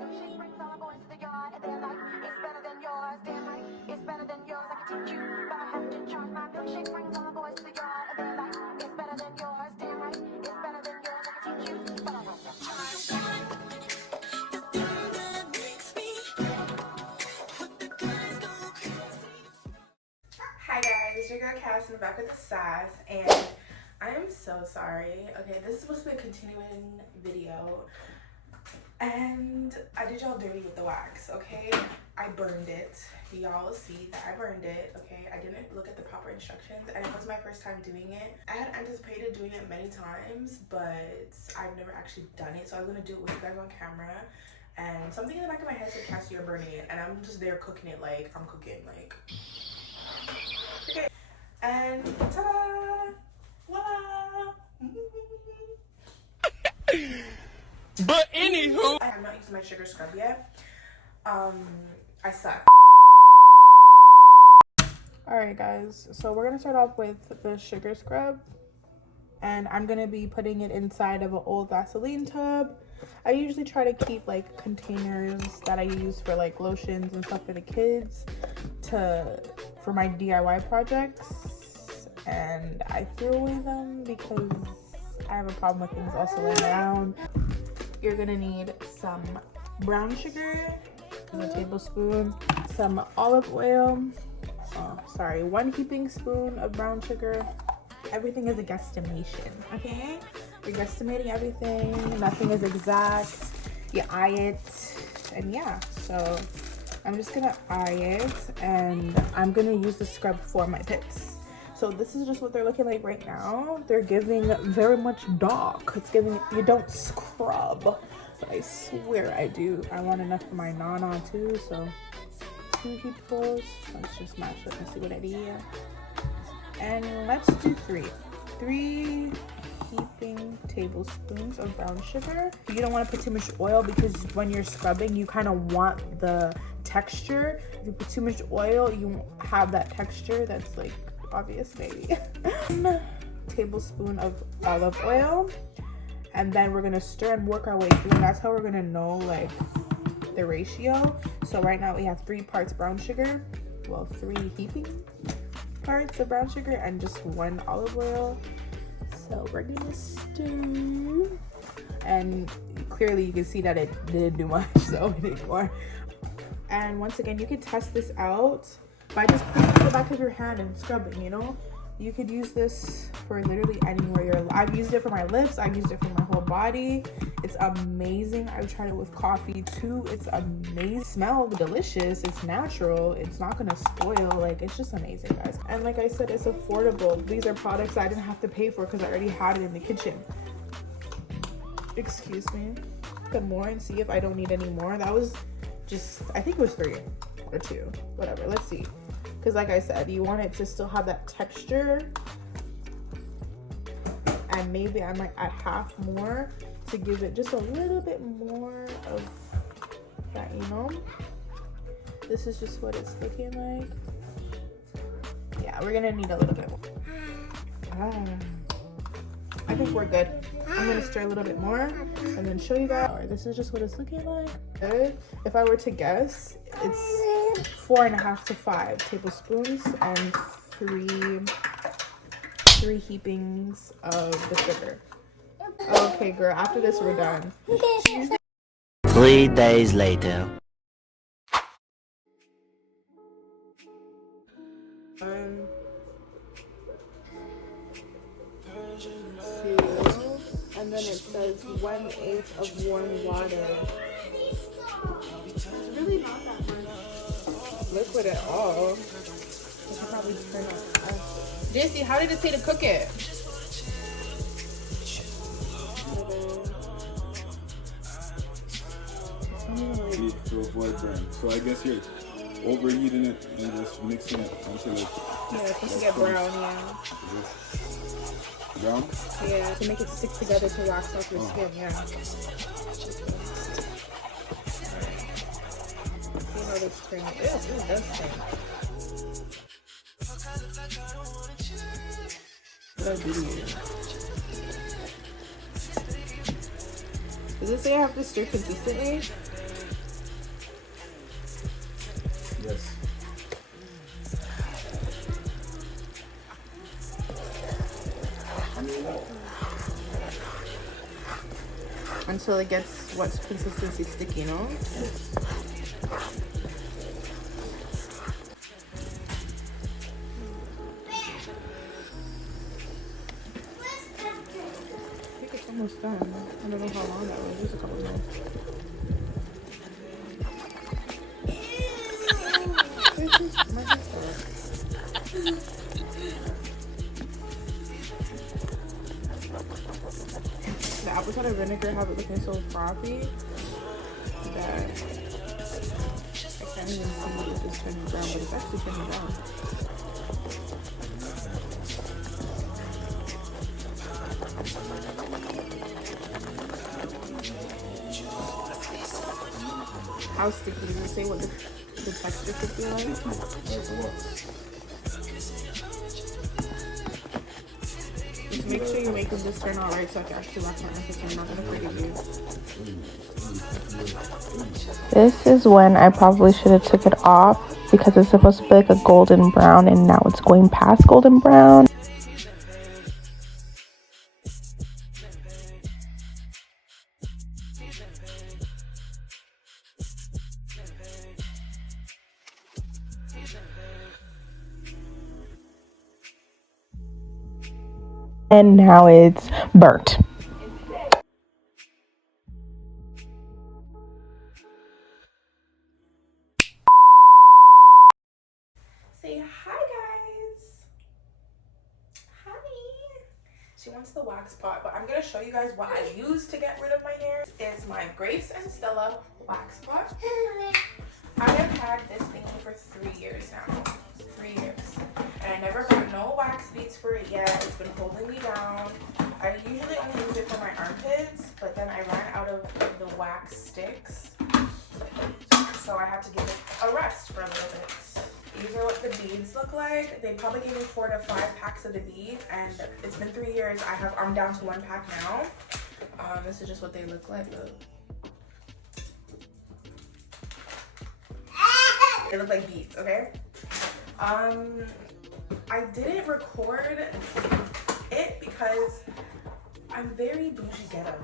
Hi guys, it's your girl Cass and I'm back with the sass, and I am so sorry. Okay, this is supposed to be a continuing video, and I did y'all dirty with the wax. Okay, I burned it. Y'all see that I burned it. Okay, I didn't look at the proper instructions, and it was my first time doing it. I had anticipated doing it many times, but I've never actually done it, so I was gonna do it with you guys on camera. And something in the back of my head said, Cass, you're burning it, and I'm just there cooking it like I'm cooking like. Okay. And ta-da! Voila! But anywho, I have not used my sugar scrub yet. I suck. Alright guys, so we're gonna start off with the sugar scrub, and I'm gonna be putting it inside of an old Vaseline tub. I usually try to keep like containers that I use for like lotions and stuff for the kids for my DIY projects, and I threw away them because I have a problem with things also laying around. You're gonna need some brown sugar, a tablespoon, some olive oil, 1 heaping spoon of brown sugar. Everything is a guesstimation, okay? You're guesstimating everything, nothing is exact. You eye it, and yeah, so I'm just gonna eye it, and I'm gonna use the scrub for my pits. So this is just what they're looking like right now. They're giving very much dark. It's giving, you don't scrub, but I swear I do. I want enough for my nana too, so 2 heapfuls. Let's just match it and see what I did. And let's do 3 heaping tablespoons of brown sugar. You don't want to put too much oil because when you're scrubbing, you kind of want the texture. If you put too much oil, you won't have that texture that's like obvious, maybe. 1 tablespoon of olive oil, and then we're gonna stir and work our way through, and that's how we're gonna know like the ratio. So right now we have 3 parts brown sugar, well 3 heaping parts of brown sugar and just 1 olive oil. So we're gonna stir, and clearly you can see that it didn't do much, so we need more. And once again, you can test this out by just putting it in the back of your hand and scrubbing, you know? You could use this for literally anywhere I've used it for my lips, I've used it for my whole body. It's amazing. I've tried it with coffee too. It's amazing. It smells delicious. It's natural. It's not gonna spoil. Like, it's just amazing, guys. And like I said, it's affordable. These are products I didn't have to pay for because I already had it in the kitchen. Excuse me. Some more and see if I don't need any more. That was just, I think it was 3 or 2, whatever. Let's see. Because like I said, you want it to still have that texture, and maybe I might add half more to give it just a little bit more of that, you know. This is just what it's looking like. Yeah, we're gonna need a little bit more. I think we're good. I'm gonna stir a little bit more and then show you guys. This is just what it's looking like. If I were to guess, it's 4.5 to 5 tablespoons and 3 heapings of the sugar. Okay, girl, after this we're done. 3 days later. And then it says 1/8 of warm water. It's really not that much liquid at all. I should probably turn it. JC, how did it say to cook it? To avoid burn. So I guess you're overheating it and just mixing it until it. Yeah, it's supposed to get brown, yeah. Brown? Yeah, to make it stick together to wax off your skin, yeah. See how this cream is. It does sting. What I do here? Does it say I have to stir consistently? until it gets what consistency sticky, no? I think it's almost done. I don't know how long that was. Just a couple minutes. This is my hair. The apple cider vinegar have it looking so frothy that I can't even see if it's turning brown, but it's actually turning brown. How sticky? Does it say what the texture should be like? Just make sure you're making this turn out right so I can actually wax my armpits. I'm not gonna forgive you. This is when I probably should have took it off because it's supposed to be like a golden brown and now it's going past golden brown. And now it's burnt. Say hi, guys. Hi. She wants the wax pot, but I'm gonna show you guys what I use to get rid of my hair. It's my Grace and Stella wax pot. I have had this thingy for 3 years now. 3 years. And I never got no wax beads for it yet. It's been holding me down. I usually only use it for my armpits, but then I ran out of the wax sticks. So I had to give it a rest for a little bit. These are what the beads look like. They probably gave me 4 to 5 packs of the beads, and it's been 3 years. I'm down to 1 pack now. This is just what they look like. Look. They look like beads, okay? I didn't record it because I'm very bougie ghetto.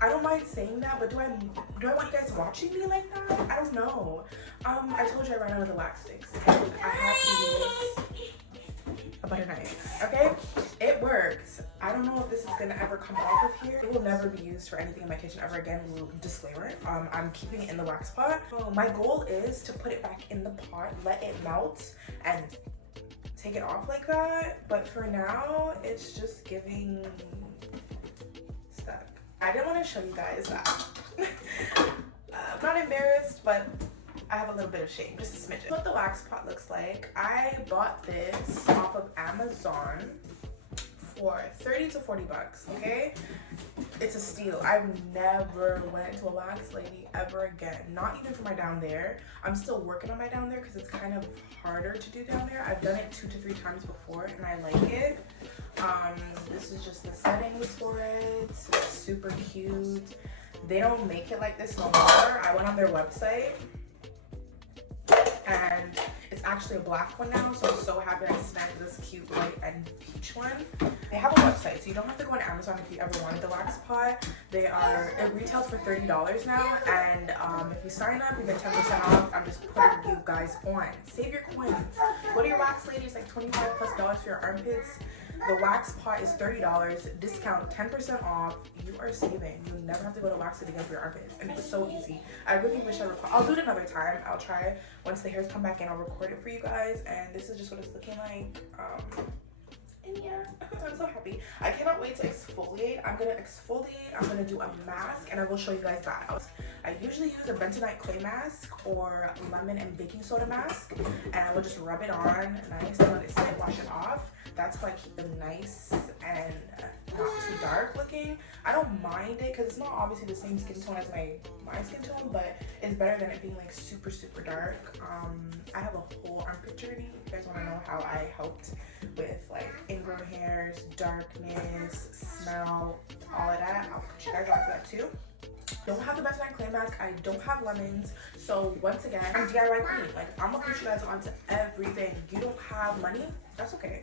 I don't mind saying that, but do I want you guys watching me like that? I don't know. I told you I ran out of the wax sticks. And I had to use a butter knife, okay? It worked. I don't know if this is gonna ever come off of here. It will never be used for anything in my kitchen ever again. Disclaimer. I'm keeping it in the wax pot. My goal is to put it back in the pot, let it melt, and take it off like that. But for now, it's just giving stuck. I didn't want to show you guys that. I'm not embarrassed, but I have a little bit of shame, just a smidgen. What the wax pot looks like. I bought this off of Amazon for 30 to 40 bucks, okay? It's a steal. I've never went to a wax lady ever again, not even for my down there. I'm still working on my down there because it's kind of harder to do down there. I've done it 2 to 3 times before and I like it. This is just the settings for it. It's super cute. They don't make it like this no more. I went on their website and it's actually a black one now, so I'm so happy I snagged this cute white and peach one. They have a website, so you don't have to go on Amazon if you ever wanted the wax pot. It retails for $30 now, and if you sign up, you get 10% off. I'm just putting you guys on. Save your coins. Go to your wax lady, it's like $25+ for your armpits. The wax pot is $30, discount 10% off. You are saving. You'll never have to go to wax it again for your armpits, and it's so easy. I really wish I'll do it another time. I'll try once the hairs come back in. I'll record it for you guys, and this is just what it's looking like. And yeah, I'm so happy. I cannot wait to exfoliate. I'm gonna exfoliate. I'm gonna do a mask, and I will show you guys that. I usually use a bentonite clay mask or lemon and baking soda mask, and I will just rub it on nice and let it sit, wash it off. That's how I keep them nice and not too dark looking. I don't mind it because it's not obviously the same skin tone as my skin tone, but it's better than it being like super dark. I have a whole armpit journey. If you guys want to know how I helped with like ingrown hairs, darkness, smell, all of that, I'll put you guys on to that too. don't have the best night clay mask. I don't have lemons. So once again, I'm DIY queen. Like, I'm gonna put you guys onto everything. You don't have money, that's okay.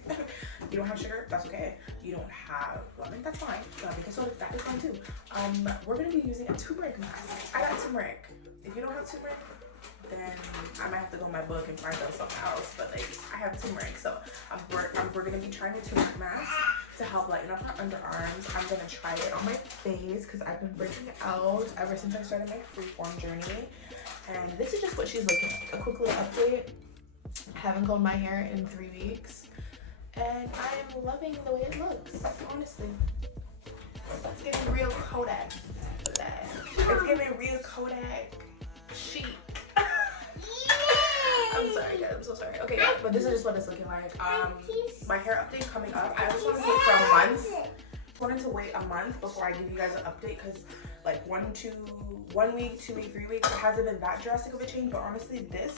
You don't have sugar, that's okay. You don't have lemon, that's fine. Because soda, that is fine too. We're gonna be using a turmeric mask. I got turmeric. If you don't have turmeric, then I might have to go in my book and find out something else. But like, I have turmeric, so we're gonna be trying a turmeric mask to help lighten up my underarms. I'm gonna try it on my face because I've been breaking out ever since I started my freeform journey. And this is just what she's looking like. A quick little update. I haven't combed my hair in 3 weeks, and I'm loving the way it looks. Honestly, it's giving real Kodak. It's giving real Kodak chic. I'm sorry guys, I'm so sorry. Okay, yeah, but this is just what it's looking like. My hair update coming up. I just want to wait for a month. I wanted to wait a month before I give you guys an update because like 1 week, 2 week, 3 weeks, it hasn't been that drastic of a change, but honestly this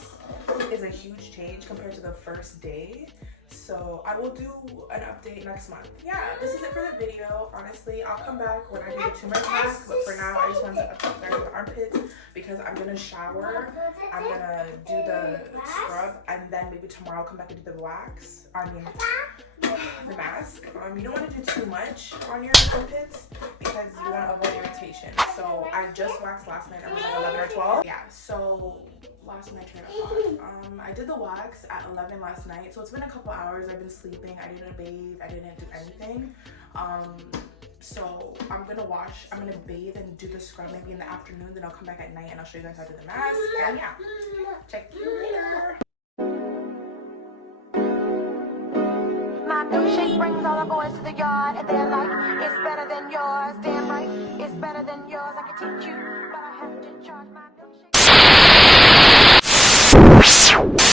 is a huge change compared to the first day. So I will do an update next month. Yeah, this is it for the video. Honestly, I'll come back when I do the turmeric mask, but for now I just wanted to update you guys with the armpits because I'm gonna shower, I'm gonna do the scrub, and then maybe tomorrow I'll come back and do the wax. I mean the mask. You don't want to do too much on your armpits because you want to avoid irritation. So I just waxed last night. I was like 11 or 12. Yeah, so last night I did the wax at 11 last night, so it's been a couple hours. I've been sleeping. I didn't bathe. I didn't do anything. So I'm gonna bathe and do the scrub maybe in the afternoon, then I'll come back at night and I'll show you guys how to do the mask. And yeah, check you later. My milkshake brings all the boys to the yard, and they're like, it's better than yours. Damn right, it's better than yours. I can teach you